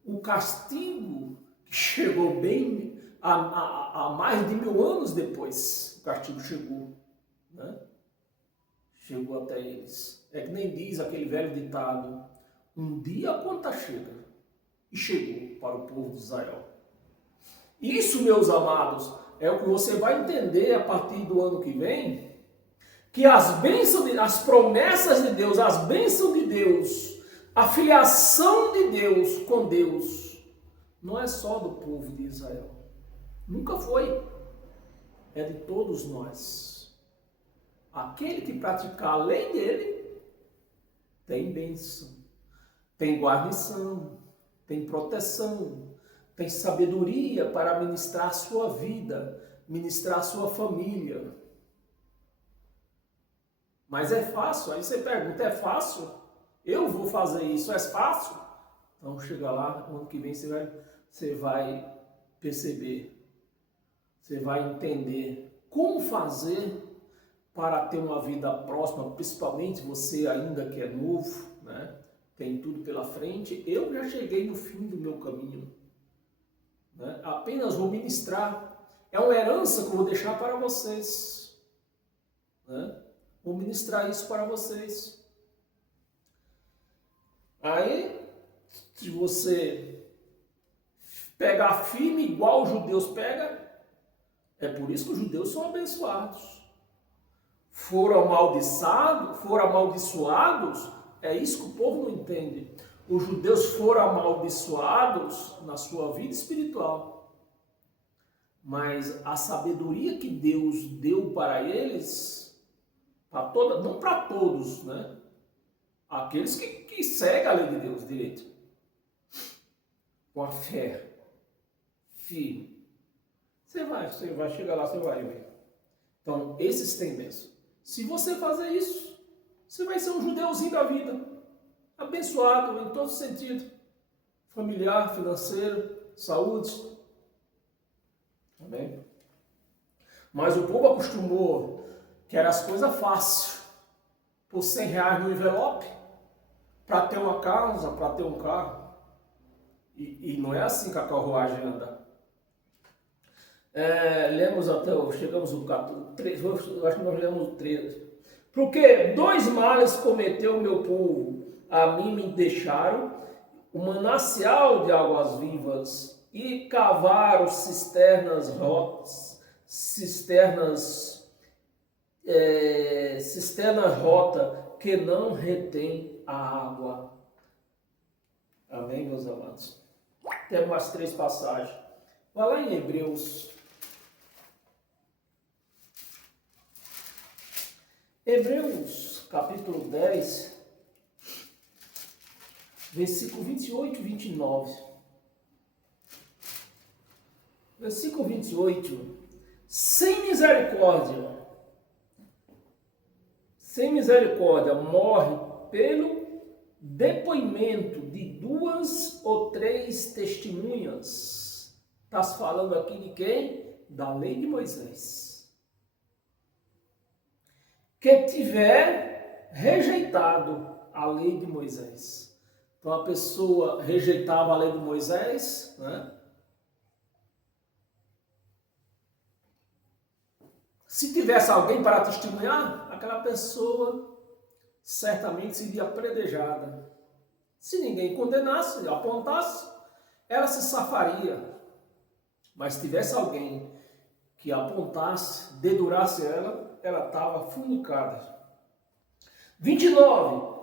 o castigo que chegou bem há mais de 1000 anos depois. O castigo chegou, né? Chegou até eles. É que nem diz aquele velho ditado: um dia a conta chega. E chegou para o povo de Israel. Isso, meus amados, é o que você vai entender a partir do ano que vem, que as bênçãos, as promessas de Deus, as bênçãos de Deus, a filiação de Deus com Deus, não é só do povo de Israel. Nunca foi. É de todos nós. Aquele que praticar a lei dele tem bênção, tem guarnição, tem proteção, tem sabedoria para ministrar a sua vida, ministrar a sua família. Mas é fácil? Aí você pergunta, é fácil? Eu vou fazer isso, é fácil? Então chega lá, ano que vem você vai perceber, você vai entender como fazer para ter uma vida próspera, principalmente você ainda que é novo, né? Tem tudo pela frente. Eu já cheguei no fim do meu caminho, né? Apenas vou ministrar. É uma herança que eu vou deixar para vocês, né? Vou ministrar isso para vocês. Aí, se você pegar firme igual os judeus pegam, é por isso que os judeus são abençoados. Foram amaldiçoados, é isso que o povo não entende. Os judeus foram amaldiçoados na sua vida espiritual. Mas a sabedoria que Deus deu para eles, não para todos, né? Aqueles que seguem a lei de Deus direito. Com a fé firme. Você vai chegar lá, você vai ver. Então, esses têm bênção. Se você fazer isso, você vai ser um judeuzinho da vida, abençoado em todo sentido, familiar, financeiro, saúde. Amém? Mas o povo acostumou que eram as coisas fáceis, por R$100 no envelope, para ter uma casa, para ter um carro. E não é assim que a carruagem anda. Chegamos no capítulo 3, acho que nós lemos o 13. Porque 2 males cometeu o meu povo, a mim me deixaram o manancial de águas vivas e cavaram cisternas rotas, cisterna rota que não retém a água. Amém, meus amados? Temos mais 3 passagens. Vai lá em Hebreus. Hebreus, capítulo 10, versículo 28 e 29. Versículo 28. Sem misericórdia, morre pelo depoimento de 2 ou 3 testemunhas. Está se falando aqui de quem? Da lei de Moisés. Que tiver rejeitado a lei de Moisés. Então a pessoa rejeitava a lei de Moisés, né? Se tivesse alguém para testemunhar, aquela pessoa certamente seria apedrejada. Se ninguém condenasse, apontasse, ela se safaria. Mas se tivesse alguém que apontasse, dedurasse ela, ela estava fornicada. 29.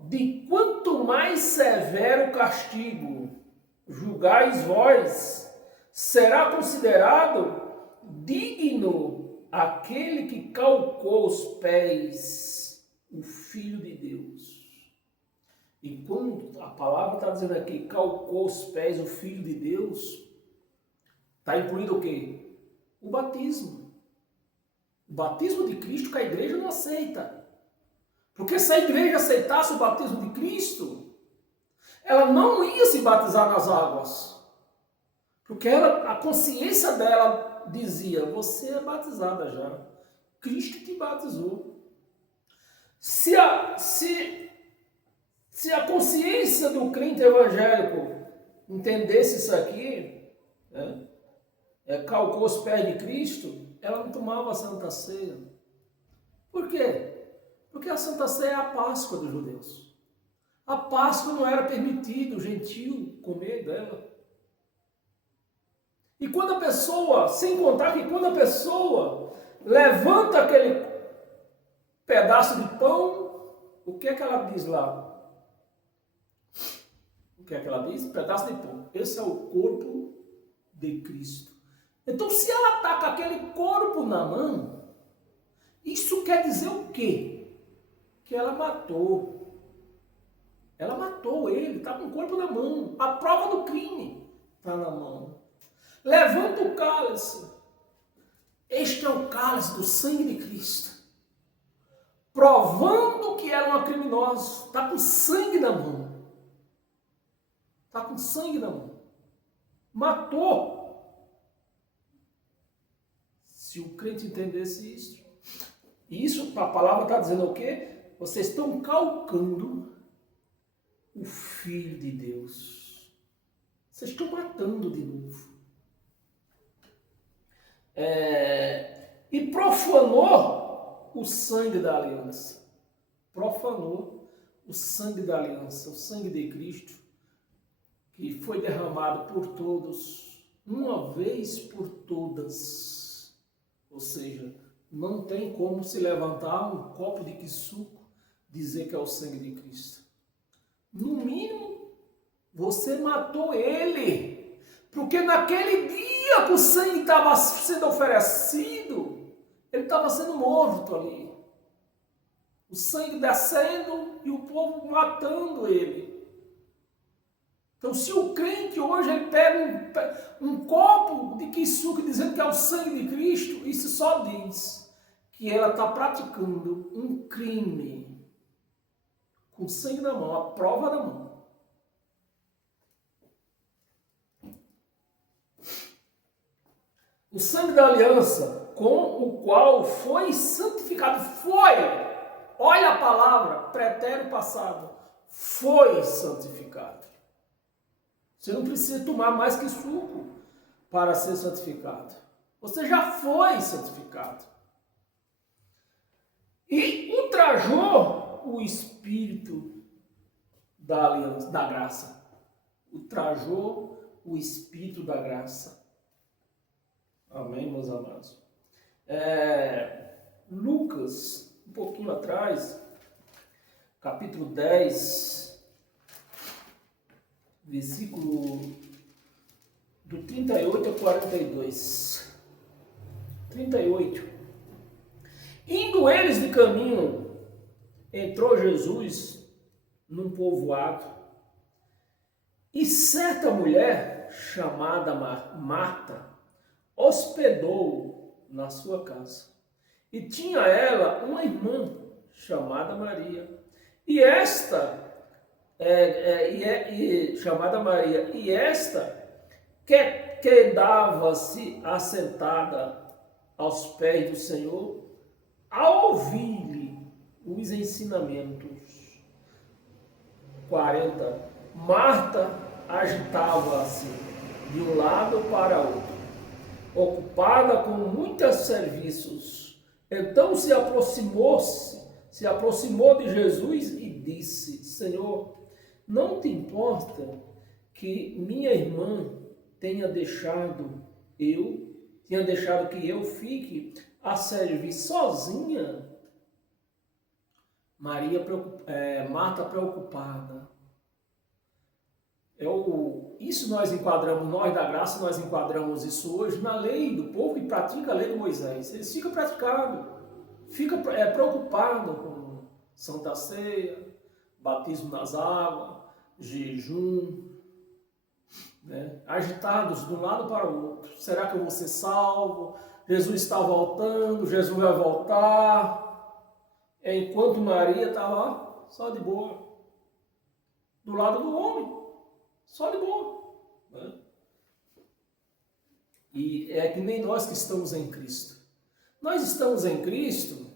De quanto mais severo castigo julgais vós, será considerado digno aquele que calcou os pés, o Filho de Deus. E quando a palavra está dizendo aqui, calcou os pés, o Filho de Deus, está incluído o quê? O batismo. O batismo de Cristo que a igreja não aceita. Porque se a igreja aceitasse o batismo de Cristo, ela não ia se batizar nas águas. Porque a consciência dela dizia, você é batizada já. Cristo te batizou. Se a consciência do crente evangélico entendesse isso aqui, né, calcou os pés de Cristo, ela não tomava a Santa Ceia. Por quê? Porque a Santa Ceia é a Páscoa dos judeus. A Páscoa não era permitido o gentio comer dela. E quando a pessoa, sem contar que quando a pessoa levanta aquele pedaço de pão, o que é que ela diz lá? O que é que ela diz? Pedaço de pão. Esse é o corpo de Cristo. Então, se ela está com aquele corpo na mão, isso quer dizer o quê? Que ela matou. Ela matou ele, está com o corpo na mão. A prova do crime está na mão. Levanta o cálice. Este é o cálice do sangue de Cristo. Provando que era uma criminosa. Está com sangue na mão. Está com sangue na mão. Matou. Se o crente entendesse isso, a palavra está dizendo o quê? Vocês estão calcando o Filho de Deus. Vocês estão matando de novo. E profanou o sangue da aliança. Profanou o sangue da aliança, o sangue de Cristo, que foi derramado por todos, uma vez por todas. Ou seja, não tem como se levantar um copo de suco dizer que é o sangue de Cristo. No mínimo, você matou ele. Porque naquele dia que o sangue estava sendo oferecido, ele estava sendo morto ali. O sangue descendo e o povo matando ele. Então, se o crente hoje ele pega um copo de quiçuque dizendo que é o sangue de Cristo, isso só diz que ela está praticando um crime com sangue na mão, a prova na mão. O sangue da aliança com o qual foi santificado, olha a palavra, pretérito passado, foi santificado. Você não precisa tomar mais que suco para ser santificado. Você já foi santificado. E ultrajou o Espírito da aliança, da graça. Ultrajou o Espírito da graça. Amém, meus amados? Lucas, um pouquinho atrás, capítulo 10, versículo do 38 a 42. 38. Indo eles de caminho, entrou Jesus num povoado, e certa mulher, chamada Marta, hospedou na sua casa. E tinha ela uma irmã chamada Maria. E esta, chamada Maria, e esta quedava-se assentada aos pés do Senhor, a ouvir-lhe os ensinamentos. 40. Marta agitava-se de um lado para outro, ocupada com muitos serviços. Então se aproximou de Jesus e disse: Senhor, não te importa que minha irmã tenha deixado que eu fique a servir sozinha? Marta preocupada. Isso nós enquadramos, nós da graça, nós enquadramos isso hoje na lei do povo que pratica a lei de Moisés. Eles ficam praticando, ficam preocupados com Santa Ceia, batismo nas águas, jejum, né? Agitados de um lado para o outro. Será que eu vou ser salvo? Jesus está voltando, Jesus vai voltar. Enquanto Maria está lá, só de boa, do lado do homem, só de boa, né? E é que nem nós que estamos em Cristo. Nós estamos em Cristo,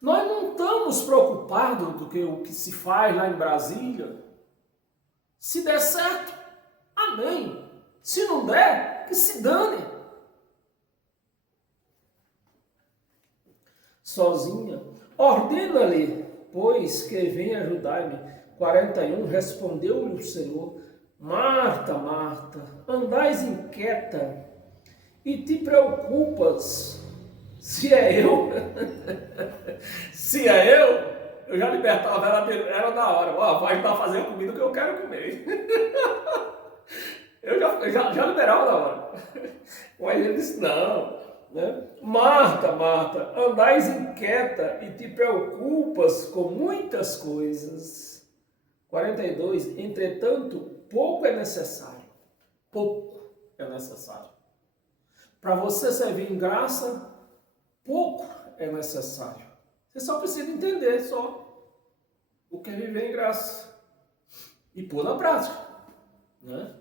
nós não estamos preocupados do que o que se faz lá em Brasília. Se der certo, amém. Se não der, que se dane. Sozinha, ordena-lhe, pois, que venha ajudar-me. 41, respondeu-lhe o Senhor: Marta, Marta, andais inquieta e te preocupas. Se é eu, eu já libertava ela na hora. Ó, vai estar fazendo a comida que eu quero comer. Eu já liberava na hora. Mas ele disse: não, né? Marta, Marta, andais inquieta e te preocupas com muitas coisas. 42, entretanto, pouco é necessário. Pouco é necessário. Para você servir em graça, pouco é necessário. Você só precisa entender só o que é viver em graça e pôr na prática, né?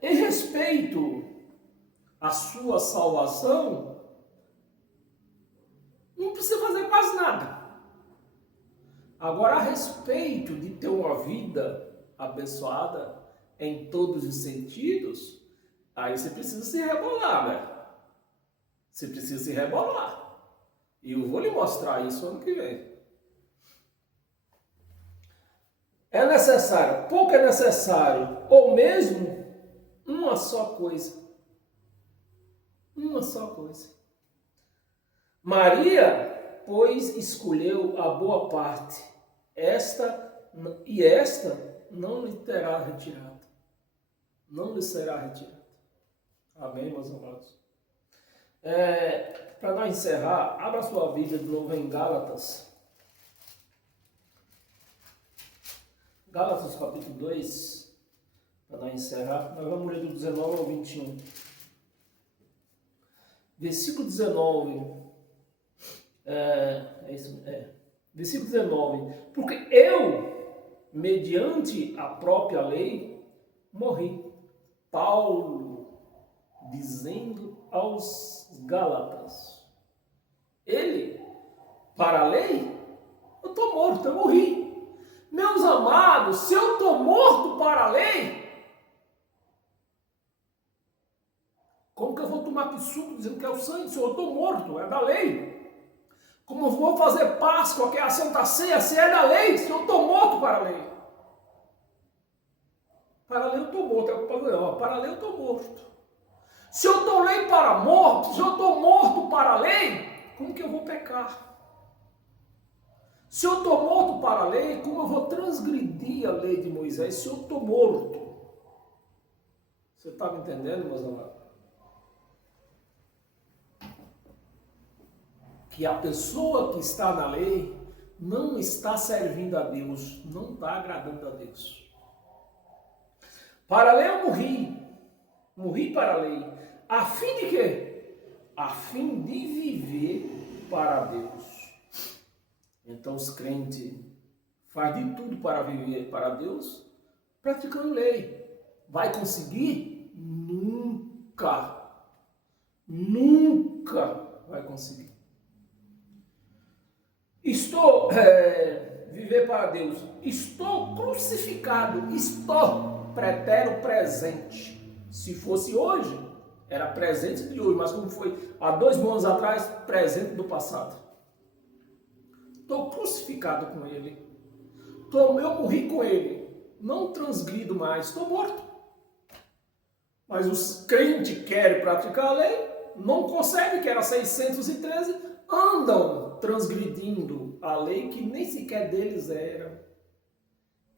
Em respeito à sua salvação, não precisa fazer quase nada. Agora, a respeito de ter uma vida abençoada em todos os sentidos, aí você precisa se rebolar, né? Você precisa se rebolar. E eu vou lhe mostrar isso ano que vem. É necessário, pouco é necessário, ou mesmo uma só coisa. Uma só coisa. Maria, pois, escolheu a boa parte. Esta não lhe terá retirada. Não lhe será retirada. Amém, meus amados? Para nós encerrar, abra sua Bíblia de novo em Gálatas. Gálatas capítulo 2, para nós encerrar, nós vamos ler do 19 ao 21. Versículo 19, versículo 19, porque eu, mediante a própria lei, morri. Paulo, dizendo aos Gálatas, ele, para a lei, eu estou morto, eu morri. Meus amados, se eu estou morto para a lei, como que eu vou tomar suco dizendo que é o sangue? Se eu estou morto, é da lei. Como eu vou fazer Páscoa, que é a Santa Ceia, se é da lei, se eu estou morto para a lei? Para a lei eu estou morto, para a lei eu estou morto. Se eu estou lei para morto, se eu estou morto para a lei, como que eu vou pecar? Se eu estou morto para a lei, como eu vou transgredir a lei de Moisés se eu estou morto? Você está me entendendo, meus amados? que a pessoa que está na lei não está servindo a Deus, não está agradando a Deus. Para a lei eu morri para a lei, a fim de quê? A fim de viver para Deus. Então os crentes fazem de tudo para viver para Deus, praticando lei. Vai conseguir? Nunca. Nunca vai conseguir. Estou viver para Deus. Estou crucificado. Estou pretérito presente. Se fosse hoje, era presente de hoje, mas como foi há 2 mil anos atrás, presente do passado. Estou crucificado com Ele. Eu morri com Ele. Não transgrido mais. Estou morto. Mas os crentes querem praticar a lei, não conseguem, que era 613, andam transgredindo a lei que nem sequer deles era.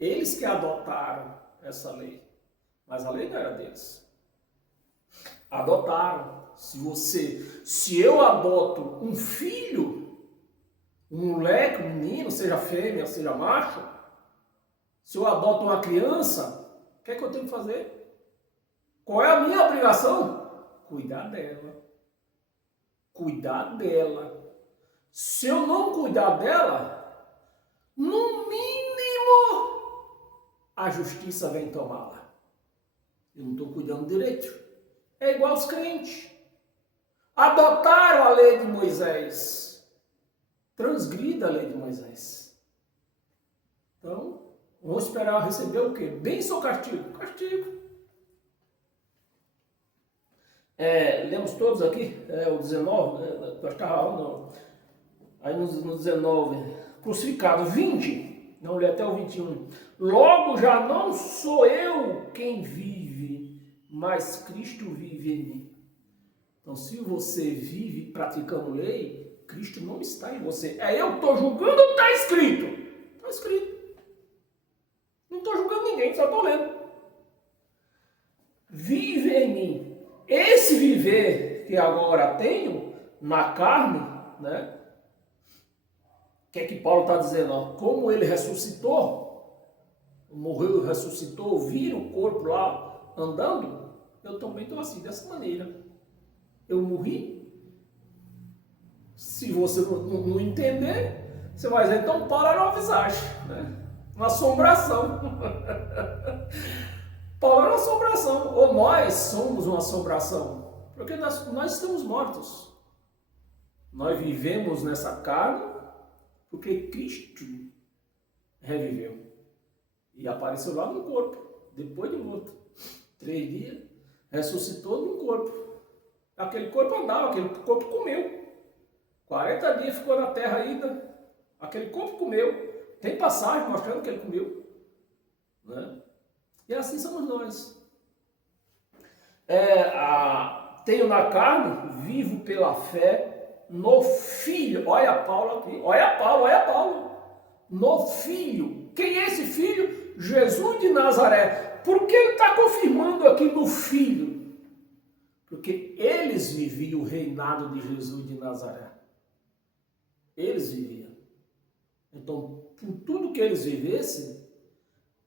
Eles que adotaram essa lei, mas a lei não era deles. Adotaram. Se eu adoto um filho, um moleque, um menino, seja fêmea, seja macho, se eu adoto uma criança, o que é que eu tenho que fazer? Qual é a minha obrigação? Cuidar dela. Cuidar dela. Se eu não cuidar dela, no mínimo, a justiça vem tomá-la. Eu não estou cuidando direito. É igual aos crentes. Adotaram a lei de Moisés. Transgrida a lei de Moisés. Então, vamos esperar receber o quê? Bênção ou castigo? Castigo. Lemos todos aqui, o 19, eu estava não. Aí no 19, crucificado, 20, não li até o 21. Logo já não sou eu quem vive, mas Cristo vive em mim. Então, se você vive praticando lei, Cristo não está em você. Eu estou julgando ou está escrito? Está escrito. Não estou julgando ninguém, só estou lendo. Vive em mim. Esse viver que agora tenho na carne, né? O que é que Paulo está dizendo? Como ele ressuscitou, morreu e ressuscitou, vira o corpo lá andando, eu também estou assim, dessa maneira. Eu morri. Se você não entender, você vai dizer, então Paulo era uma visagem, né? Uma assombração. Paulo era uma assombração, ou nós somos uma assombração, porque nós estamos mortos. Nós vivemos nessa carne porque Cristo reviveu e apareceu lá no corpo, depois de morto. 3 dias, ressuscitou no corpo. Aquele corpo andava, aquele corpo comeu. 40 dias ficou na terra ainda, aquele corpo comeu. Tem passagem mostrando que ele comeu, né? E assim somos nós. Tenho na carne, vivo pela fé no Filho. Olha Paulo aqui, olha Paulo. No Filho. Quem é esse Filho? Jesus de Nazaré. Por que ele está confirmando aqui no Filho? Porque eles viviam o reinado de Jesus de Nazaré. Eles viviam. Então, por tudo que eles vivessem,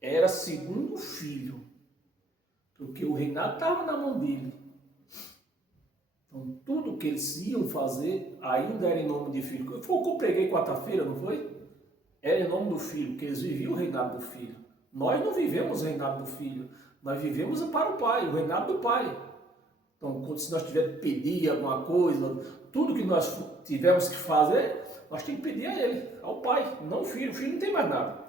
era segundo o Filho, porque o reinado estava na mão dele. Então, tudo que eles iam fazer ainda era em nome de Filho. Foi o que eu preguei quarta-feira, não foi? Era em nome do Filho, porque eles viviam o reinado do Filho. Nós não vivemos o reinado do Filho, nós vivemos para o Pai, o reinado do Pai. Então, se nós tivermos que pedir alguma coisa, tudo que nós tivermos que fazer, nós temos que pedir a Ele, ao Pai, não ao Filho. O Filho não tem mais nada.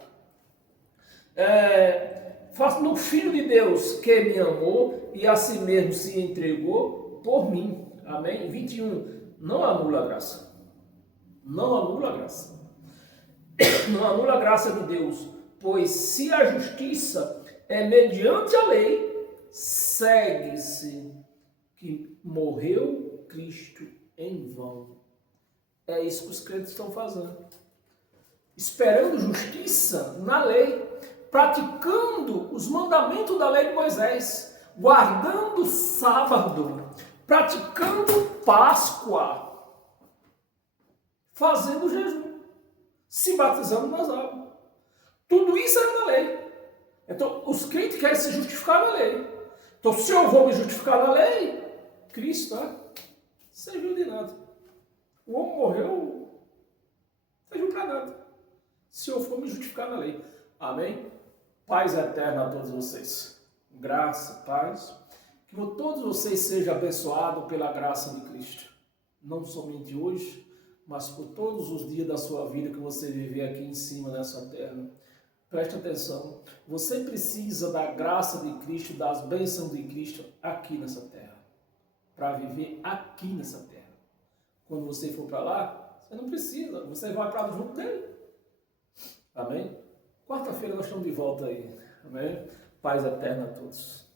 Faço no Filho de Deus que me amou e a si mesmo se entregou por mim. Amém? 21. Não anula a graça. Não anula a graça. Não anula a graça de Deus. Pois se a justiça é mediante a lei, segue-se que morreu Cristo em vão. É isso que os crentes estão fazendo. Esperando justiça na lei, praticando os mandamentos da lei de Moisés, guardando o sábado, praticando Páscoa, fazendo jejum, se batizando nas águas. Tudo isso era na lei. Então, os crentes querem se justificar na lei. Então, se eu vou me justificar na lei, Cristo serviu de nada. O homem morreu, serviu para nada. Se eu for me justificar na lei. Amém? Paz eterna a todos vocês. Graça, paz. Que todos vocês sejam abençoados pela graça de Cristo. Não somente hoje, mas por todos os dias da sua vida que você viver aqui em cima nessa terra. Preste atenção. Você precisa da graça de Cristo, das bênçãos de Cristo aqui nessa terra. Para viver aqui nessa terra. Quando você for para lá, você não precisa. Você vai para junto dele. Amém? Quarta-feira nós estamos de volta aí. Amém? Paz eterna a todos.